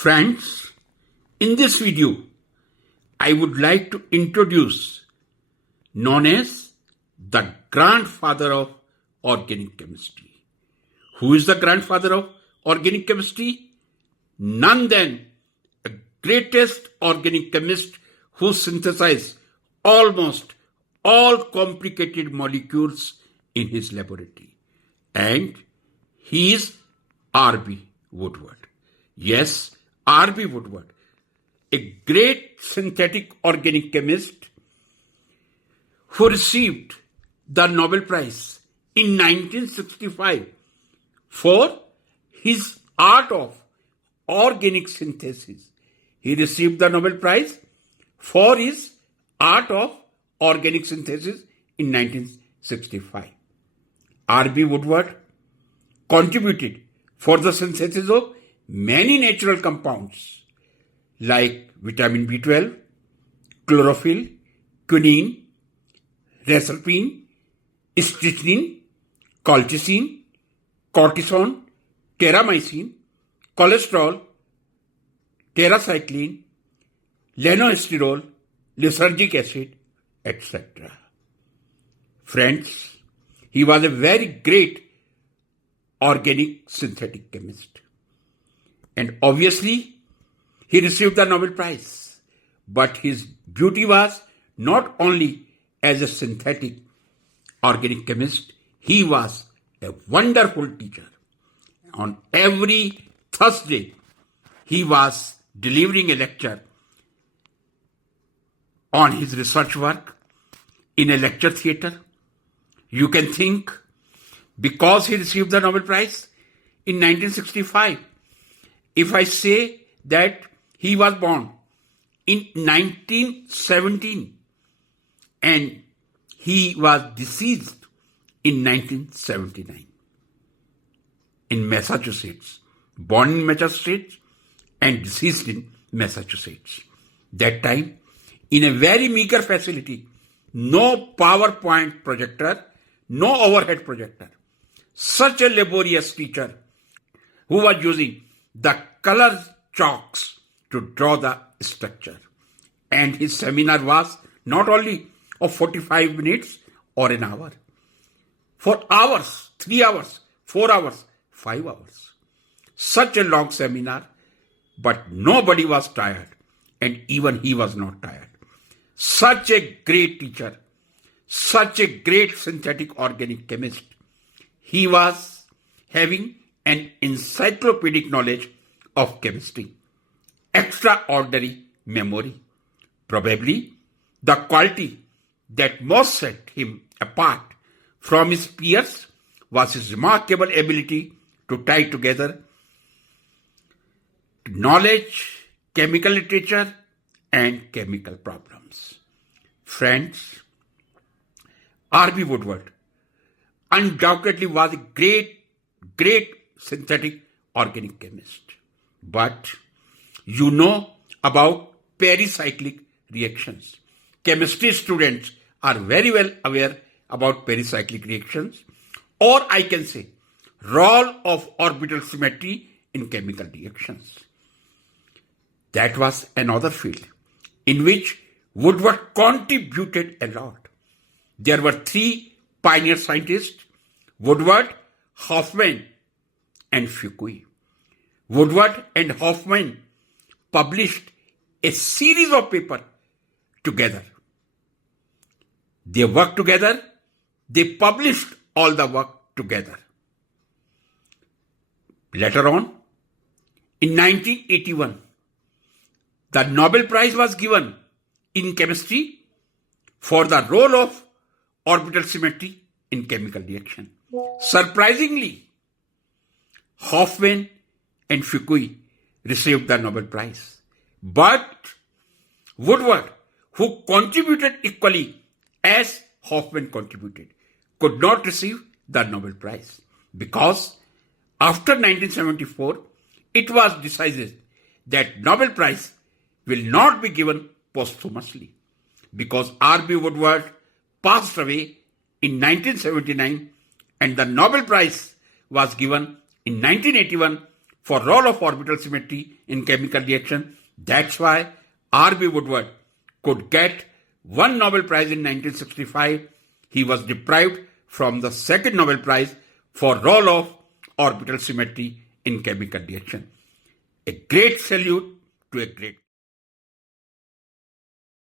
Friends, in this video, I would like to introduce known as the grandfather of organic chemistry. Who is the grandfather of organic chemistry? None than the greatest organic chemist who synthesized almost all complicated molecules in his laboratory. And he is R.B. Woodward. Yes, R.B. Woodward, a great synthetic organic chemist who received the Nobel Prize in 1965 for his art of organic synthesis. He received the Nobel Prize for his art of organic synthesis in 1965. R.B. Woodward contributed for the synthesis of many natural compounds like vitamin B12, chlorophyll, quinine, reserpine, strychnine, colchicine, cortisone, terramycin, cholesterol, terracycline, lanosterol, lysergic acid, etc. Friends, he was a very great organic synthetic chemist. And obviously, he received the Nobel Prize. But his beauty was not only as a synthetic organic chemist, he was a wonderful teacher. On every Thursday, he was delivering a lecture on his research work in a lecture theatre. You can think, because he received the Nobel Prize in 1965, if I say that he was born in 1917 and he was deceased in 1979 in Massachusetts, born in Massachusetts and deceased in Massachusetts. That time, in a very meager facility, no PowerPoint projector, no overhead projector. Such a laborious teacher who was using the color chalks to draw the structure. And his seminar was not only of 45 minutes or an hour. For hours, 3 hours, 4 hours, 5 hours. Such a long seminar, but nobody was tired, and even he was not tired. Such a great teacher, such a great synthetic organic chemist. He was having an encyclopedic knowledge of chemistry, extraordinary memory. Probably the quality that most set him apart from his peers was his remarkable ability to tie together knowledge, chemical literature, and chemical problems. Friends, R.B. Woodward undoubtedly was a great synthetic organic chemist. But you know about pericyclic reactions. Chemistry students are very well aware about pericyclic reactions, or I can say role of orbital symmetry in chemical reactions. That was another field in which Woodward contributed a lot. There were 3 pioneer scientists, Woodward, Hoffmann, and Fukui. Woodward and Hoffmann published a series of papers together. They worked together. They published all the work together. Later on, in 1981, the Nobel Prize was given in chemistry for the role of orbital symmetry in chemical reaction. Surprisingly, Hoffmann and Fukui received the Nobel Prize. But Woodward, who contributed equally as Hoffmann contributed, could not receive the Nobel Prize because after 1974, it was decided that Nobel Prize will not be given posthumously because R.B. Woodward passed away in 1979 and the Nobel Prize was given in 1981 for role of orbital symmetry in chemical reaction. That's why R.B. Woodward could get one Nobel Prize in 1965. He was deprived from the second Nobel Prize for role of orbital symmetry in chemical reaction. A great salute to a great